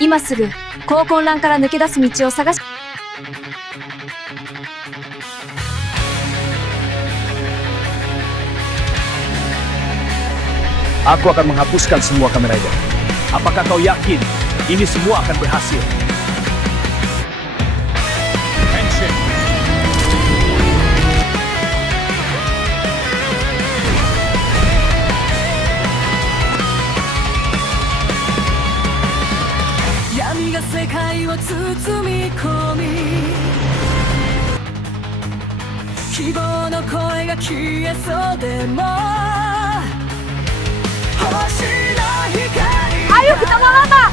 今すぐ高混乱から抜け出す道を探し。 Aku akan menghapuskan semua Kamen Rider. Apakah kau yakin ini semua akan berhasil? Henshin. Yami ga sekai wo tsutsumikomi, Kibou no koe ga kie sou demo. Ayo kita melata!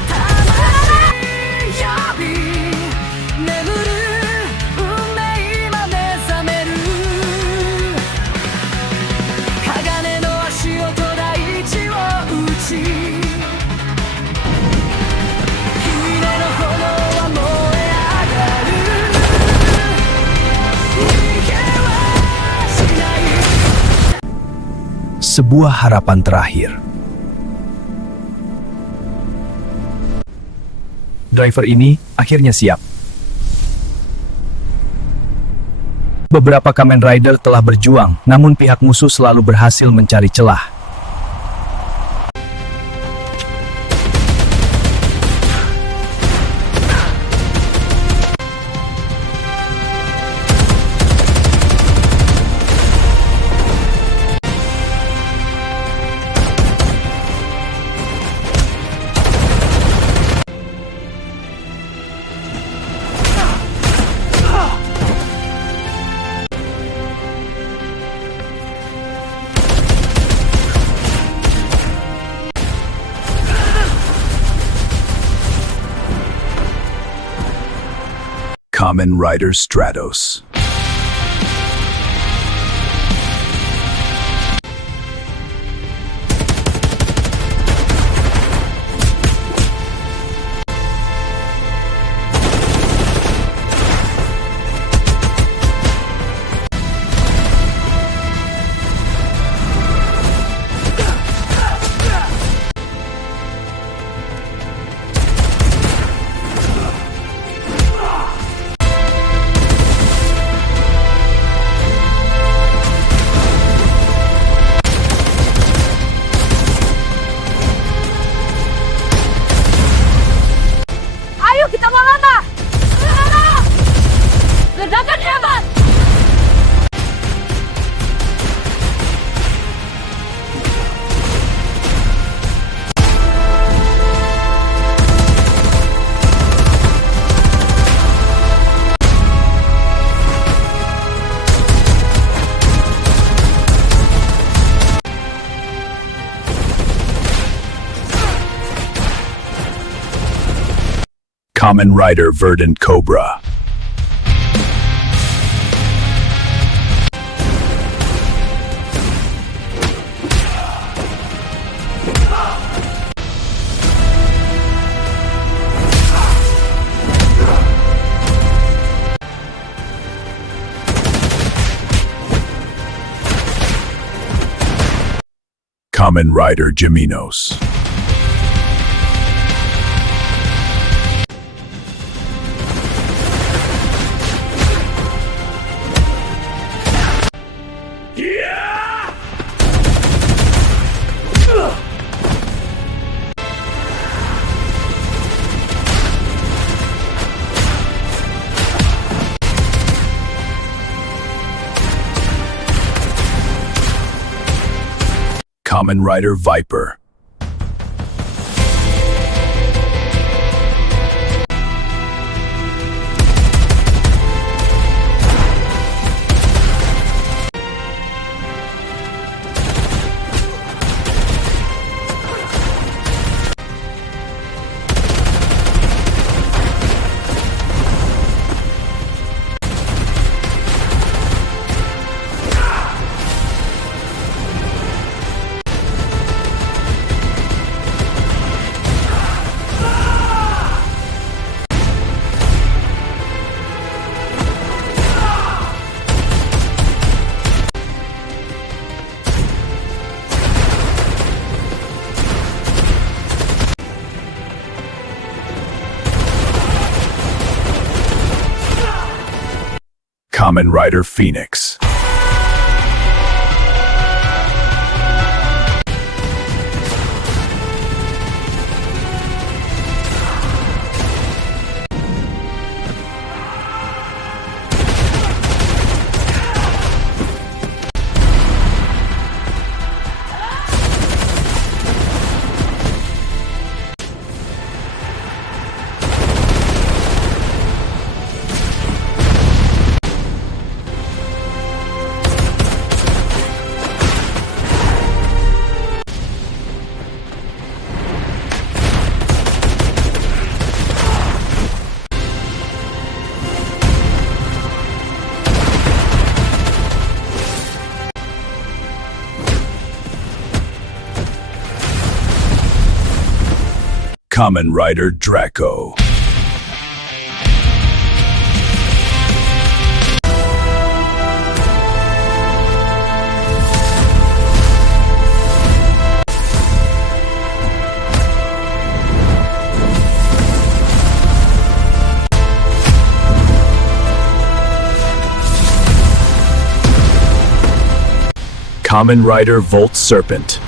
Sebuah harapan terakhir. Driver ini akhirnya siap. Beberapa Kamen Rider telah berjuang, namun pihak musuh selalu berhasil mencari celah. Kamen Rider Stratos. Ledakan hebat! Kamen Rider Verdant Cobra. Kamen Rider Geminos. Kamen Rider Viper. Kamen Rider Phoenix. Kamen Rider Draco. Kamen Rider Volt Serpent.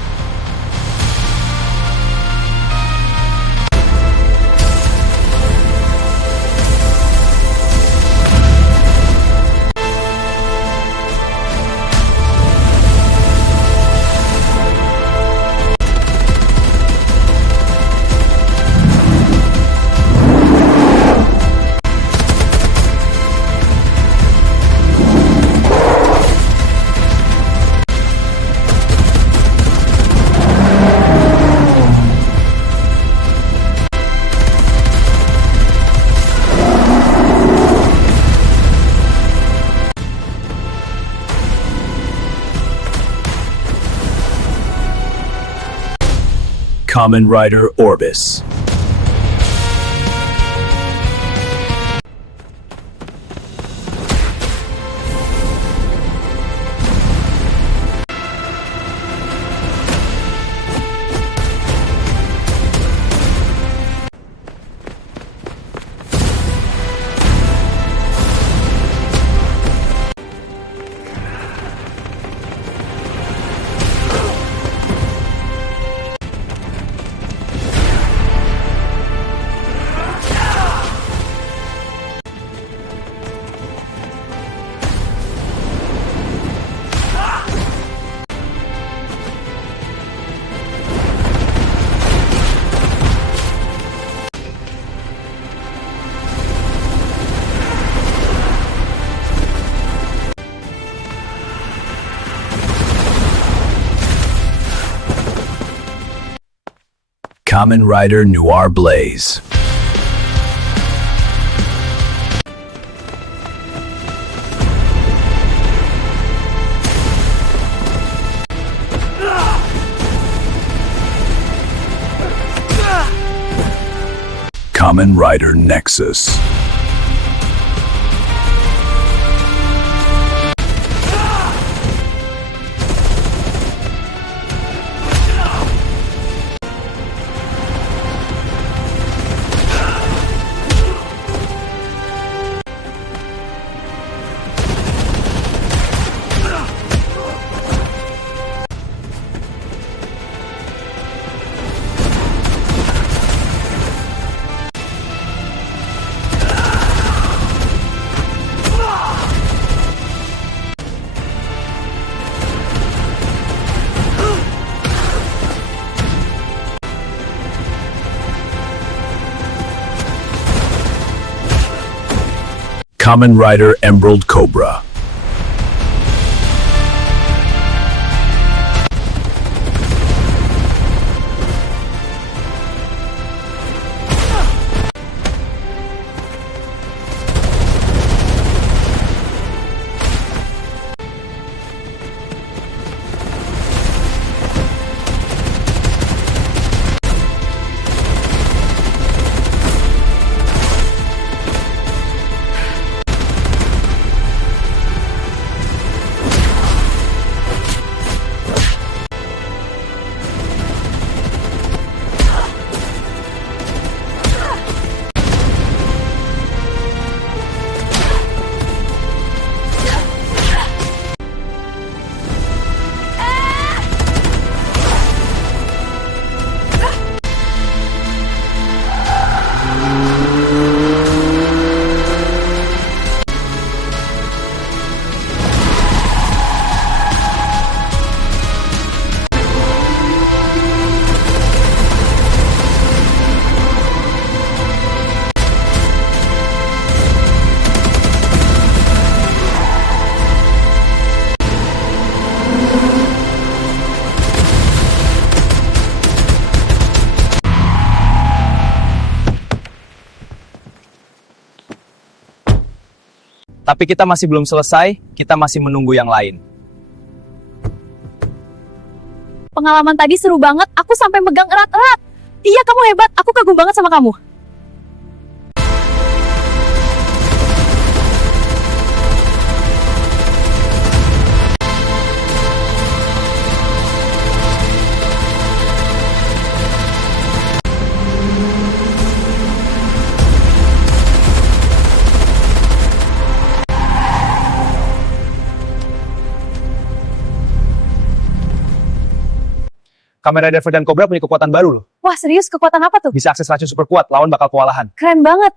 Kamen Rider Orbis. Kamen Rider Noir Blaze. Kamen Rider Nexus. Kamen Rider Emerald Cobra. Tapi kita masih belum selesai, kita masih menunggu yang lain. Pengalaman tadi seru banget, aku sampai megang erat-erat. Iya, kamu hebat, aku kagum banget sama kamu. Kamen Rider Verdant Cobra punya kekuatan baru loh. Wah, serius? Kekuatan apa tuh? Bisa akses racun super kuat, lawan bakal kewalahan. Keren banget.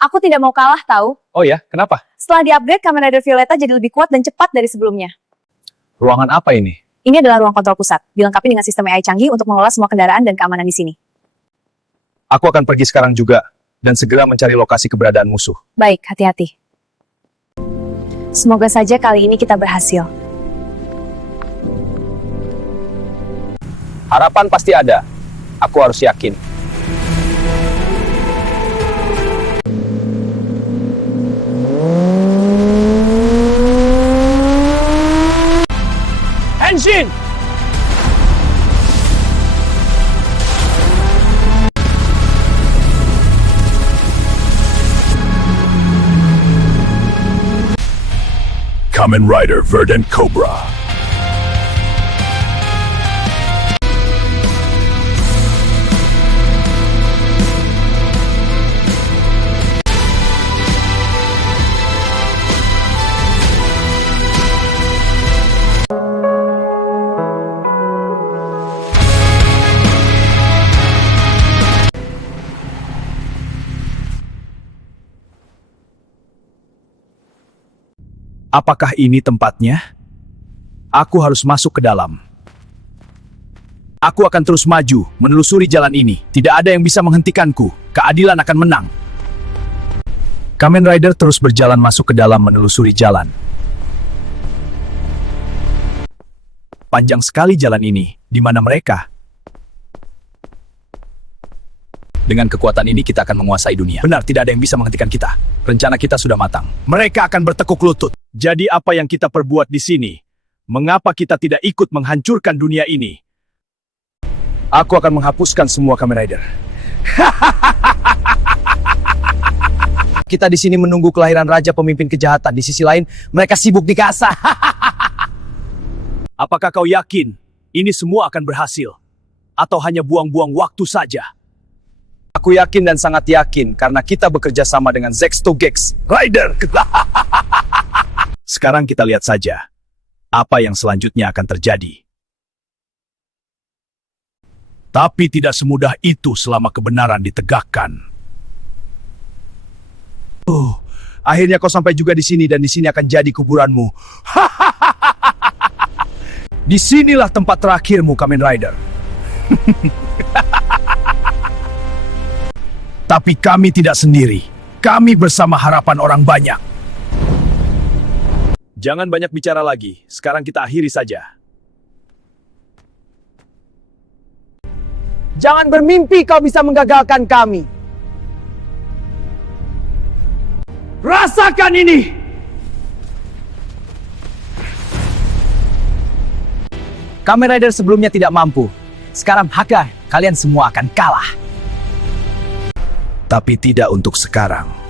Aku tidak mau kalah, tahu. Oh ya, kenapa? Setelah di-upgrade, Kamen Rider Violeta jadi lebih kuat dan cepat dari sebelumnya. Ruangan apa ini? Ini adalah ruang kontrol pusat, dilengkapi dengan sistem AI canggih untuk mengelola semua kendaraan dan keamanan di sini. Aku akan pergi sekarang juga, dan segera mencari lokasi keberadaan musuh. Baik, hati-hati. Semoga saja kali ini kita berhasil. Harapan pasti ada. Aku harus yakin. Henshin! Kamen Rider Verdant Cobra. Apakah ini tempatnya? Aku harus masuk ke dalam. Aku akan terus maju, menelusuri jalan ini. Tidak ada yang bisa menghentikanku. Keadilan akan menang. Kamen Rider terus berjalan masuk ke dalam menelusuri jalan. Panjang sekali jalan ini. Di mana mereka? Dengan kekuatan ini kita akan menguasai dunia. Benar, tidak ada yang bisa menghentikan kita. Rencana kita sudah matang. Mereka akan bertekuk lutut. Jadi apa yang kita perbuat di sini? Mengapa kita tidak ikut menghancurkan dunia ini? Aku akan menghapuskan semua Kamen Rider. Kita di sini menunggu kelahiran raja pemimpin kejahatan. Di sisi lain, mereka sibuk di kasa. Apakah kau yakin ini semua akan berhasil? Atau hanya buang-buang waktu saja? Aku yakin dan sangat yakin karena kita bekerja sama dengan Zextogex Rider. Sekarang kita lihat saja apa yang selanjutnya akan terjadi. Tapi tidak semudah itu selama kebenaran ditegakkan. Akhirnya kau sampai juga di sini dan di sini akan jadi kuburanmu. Disinilah tempat terakhirmu, Kamen Rider. Tapi kami tidak sendiri. Kami bersama harapan orang banyak. Jangan banyak bicara lagi. Sekarang kita akhiri saja. Jangan bermimpi kau bisa menggagalkan kami. Rasakan ini! Kamen Rider sebelumnya tidak mampu. Sekarang haka, kalian semua akan kalah. Tapi tidak untuk sekarang.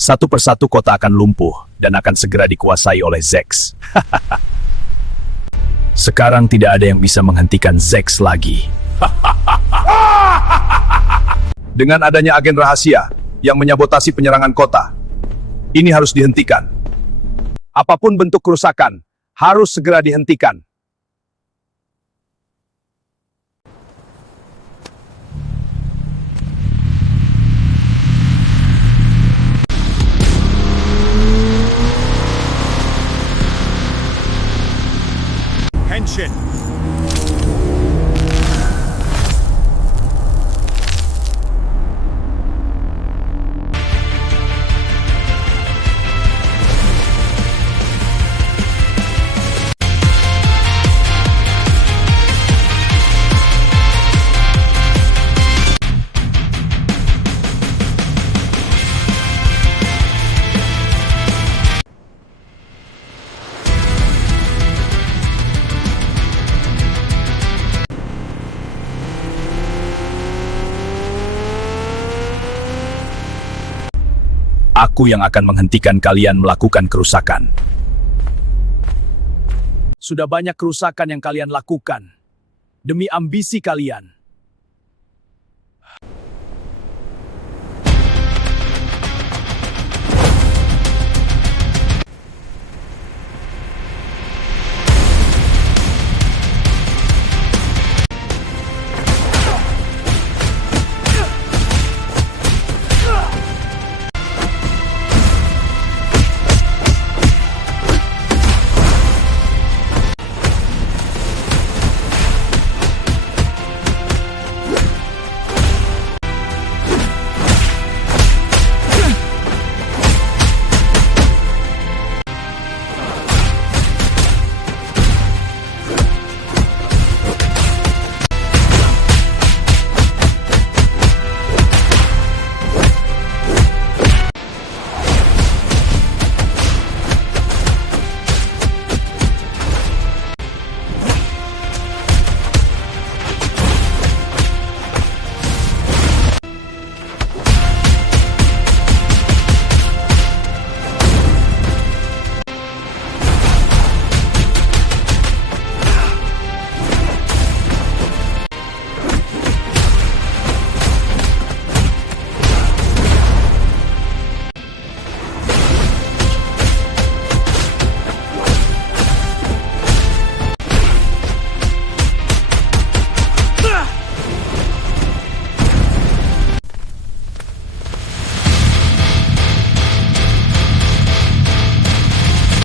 Satu persatu kota akan lumpuh dan akan segera dikuasai oleh Zex. Sekarang tidak ada yang bisa menghentikan Zex lagi. Dengan adanya agen rahasia yang menyabotasi penyerangan kota, ini harus dihentikan. Apapun bentuk kerusakan, harus segera dihentikan. Henshin. Aku yang akan menghentikan kalian melakukan kerusakan. Sudah banyak kerusakan yang kalian lakukan demi ambisi kalian.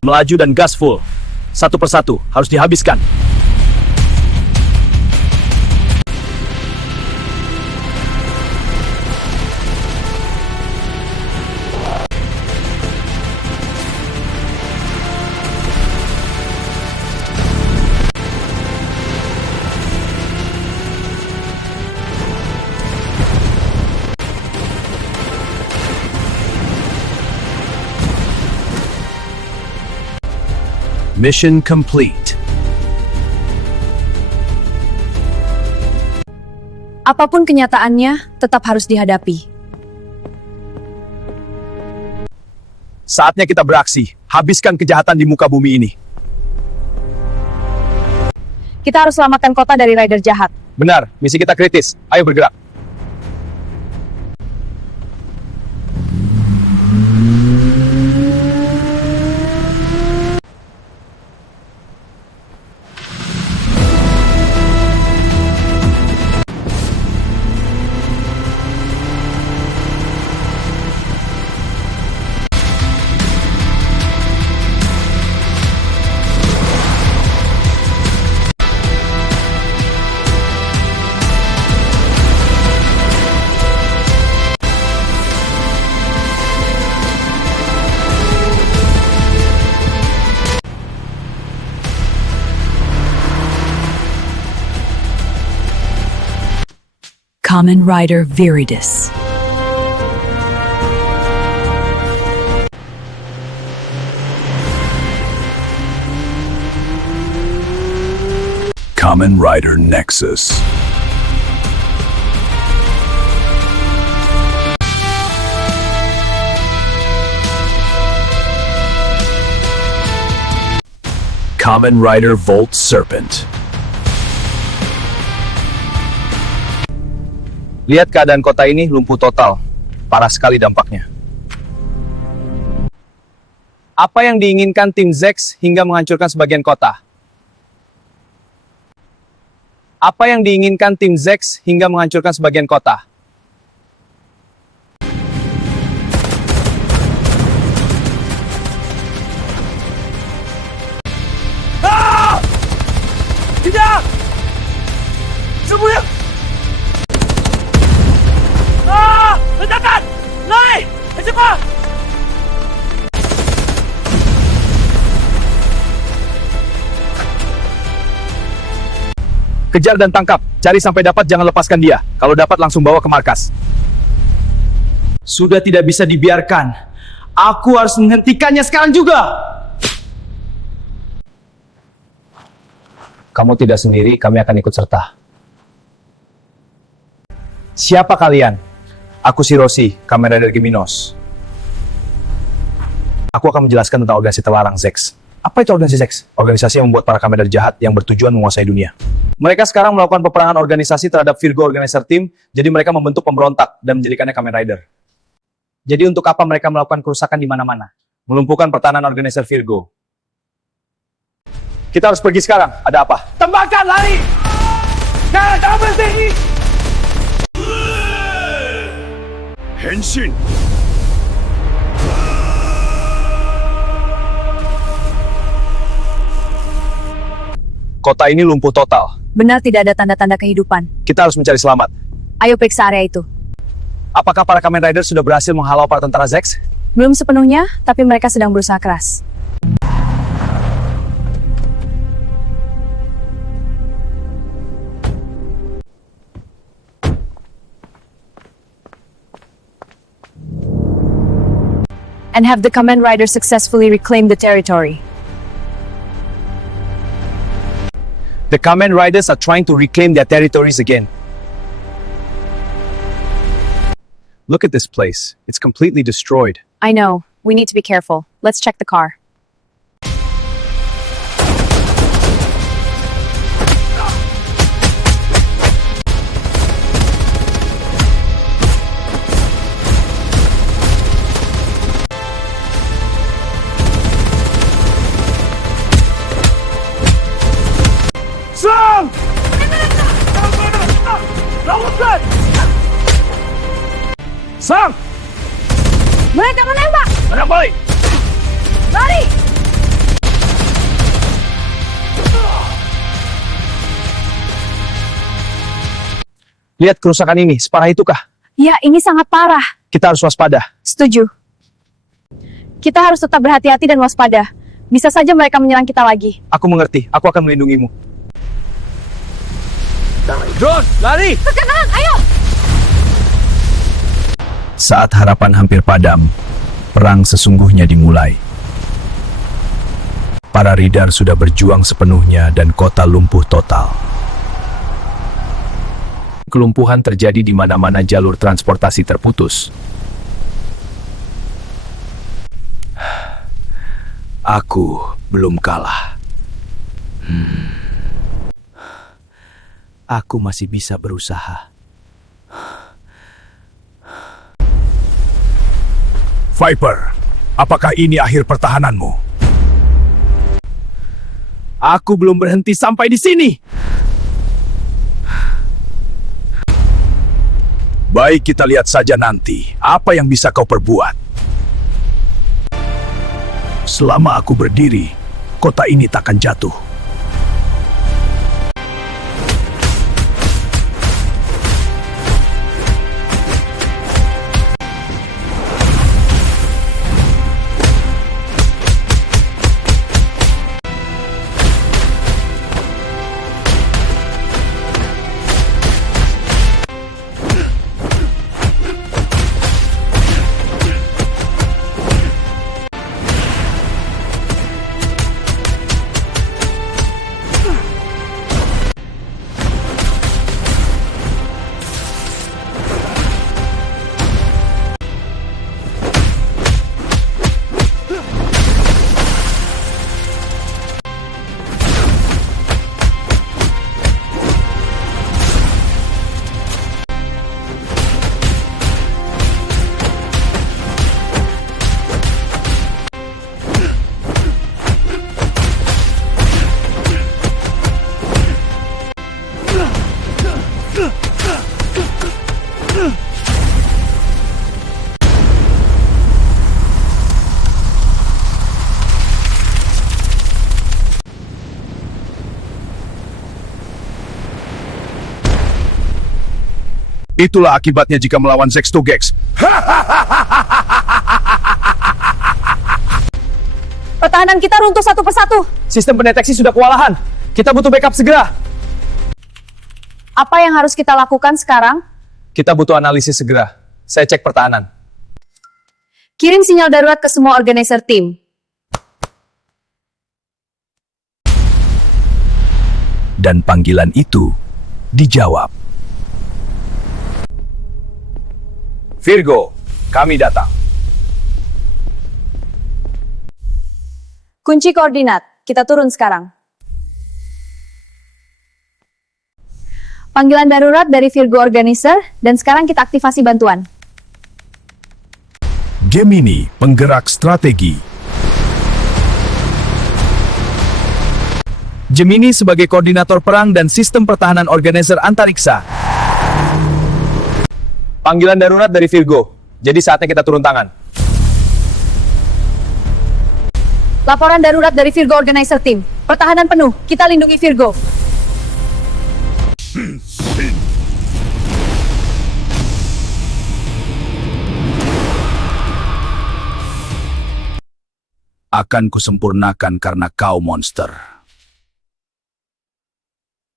Melaju dan gas full. Satu persatu harus dihabiskan. Mission complete. Apapun kenyataannya, tetap harus dihadapi. Saatnya kita beraksi. Habiskan kejahatan di muka bumi ini. Kita harus selamatkan kota dari rider jahat. Benar, misi kita kritis. Ayo bergerak. Kamen Rider Viridis. Kamen Rider Nexus. Kamen Rider Volt Serpent. Lihat keadaan kota ini lumpuh total. Parah sekali dampaknya. Apa yang diinginkan tim Zex hingga menghancurkan sebagian kota? Apa yang diinginkan tim Zex hingga menghancurkan sebagian kota? Tidak! Semuanya! Ledakan! Lari! Cepat! Kejar dan tangkap. Cari sampai dapat, jangan lepaskan dia. Kalau dapat langsung bawa ke markas. Sudah tidak bisa dibiarkan. Aku harus menghentikannya sekarang juga. Kamu tidak sendiri, kami akan ikut serta. Siapa kalian? Aku Shiroshi, Kamen Rider Geminos. Aku akan menjelaskan tentang organisasi terlarang Zex. Apa itu organisasi Zex? Organisasi yang membuat para Kamen Rider jahat yang bertujuan menguasai dunia. Mereka sekarang melakukan peperangan organisasi terhadap Virgo Organizer Team, jadi mereka membentuk pemberontak dan menjadikannya Kamen Rider. Jadi untuk apa mereka melakukan kerusakan di mana-mana? Melumpuhkan pertahanan Organizer Virgo. Kita harus pergi sekarang. Ada apa? Tembakkan, lari! Jangan kamu berhenti! Henshin. Kota ini lumpuh total. Benar tidak ada tanda-tanda kehidupan. Kita harus mencari selamat. Ayo periksa area itu. Apakah para Kamen Rider sudah berhasil menghalau para tentara Zex? Belum sepenuhnya, tapi mereka sedang berusaha keras. And have the Kamen Rider successfully reclaimed the territory. The Kamen Riders are trying to reclaim their territories again. Look at this place. It's completely destroyed. I know. We need to be careful. Let's check the car. Serang! Lawan! Serang! Mereka menembak! Anak balik! Lari! Lihat kerusakan ini, separah itukah? Ya, ini sangat parah. Kita harus waspada. Setuju. Kita harus tetap berhati-hati dan waspada. Bisa saja mereka menyerang kita lagi. Aku mengerti, aku akan melindungimu. Drone, lari! Ke kanan, ayo! Saat harapan hampir padam, perang sesungguhnya dimulai. Para Rider sudah berjuang sepenuhnya dan kota lumpuh total. Kelumpuhan terjadi di mana-mana jalur transportasi terputus. Aku belum kalah. Aku masih bisa berusaha. Viper, apakah ini akhir pertahananmu? Aku belum berhenti sampai di sini. Baik, kita lihat saja nanti apa yang bisa kau perbuat. Selama aku berdiri, kota ini takkan jatuh. Itulah akibatnya jika melawan Zextogex. Pertahanan kita runtuh satu persatu. Sistem pendeteksi sudah kewalahan. Kita butuh backup segera. Apa yang harus kita lakukan sekarang? Kita butuh analisis segera. Saya cek pertahanan. Kirim sinyal darurat ke semua organizer tim. Dan panggilan itu dijawab. Virgo, kami datang. Kunci koordinat. Kita turun sekarang. Panggilan darurat dari Virgo Organizer, dan sekarang kita aktifasi bantuan. Gemini, penggerak strategi. Gemini sebagai koordinator perang dan sistem pertahanan organizer antariksa. Panggilan darurat dari Virgo. Jadi saatnya kita turun tangan. Laporan darurat dari Virgo Organizer Team. Pertahanan penuh, kita lindungi Virgo. Akan kusempurnakan karena kau monster.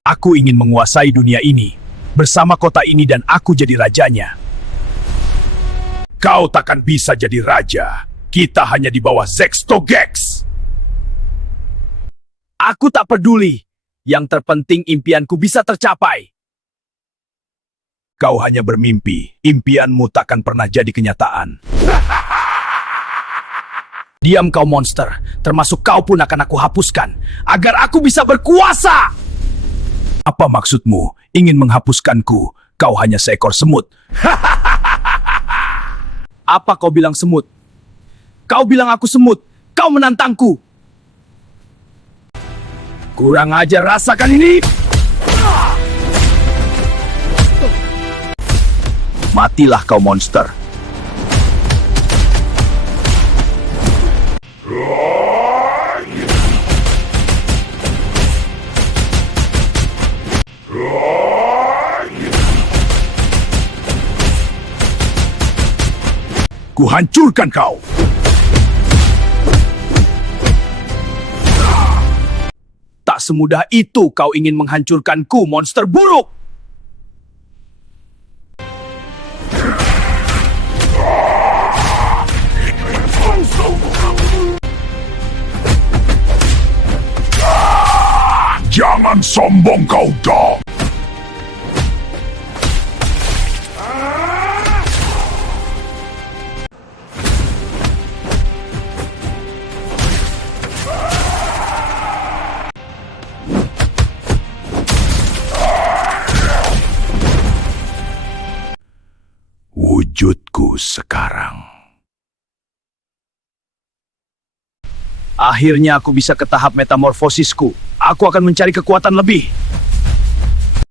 Aku ingin menguasai dunia ini. Bersama kota ini dan aku jadi rajanya. Kau takkan bisa jadi raja. Kita hanya di bawah Zextogex. Aku tak peduli. Yang terpenting impianku bisa tercapai. Kau hanya bermimpi. Impianmu takkan pernah jadi kenyataan. Diam kau monster. Termasuk kau pun akan aku hapuskan. Agar aku bisa berkuasa. Apa maksudmu? Ingin menghapuskanku? Kau hanya seekor semut. Apa kau bilang semut? Kau bilang aku semut. Kau menantangku. Kurang ajar, rasakan ini. Matilah kau monster. Kuhancurkan kau. Tak semudah itu kau ingin menghancurkanku, monster buruk. Jangan sombong kau, dog. Wujudku sekarang. Akhirnya aku bisa ke tahap metamorfosisku. Aku akan mencari kekuatan lebih.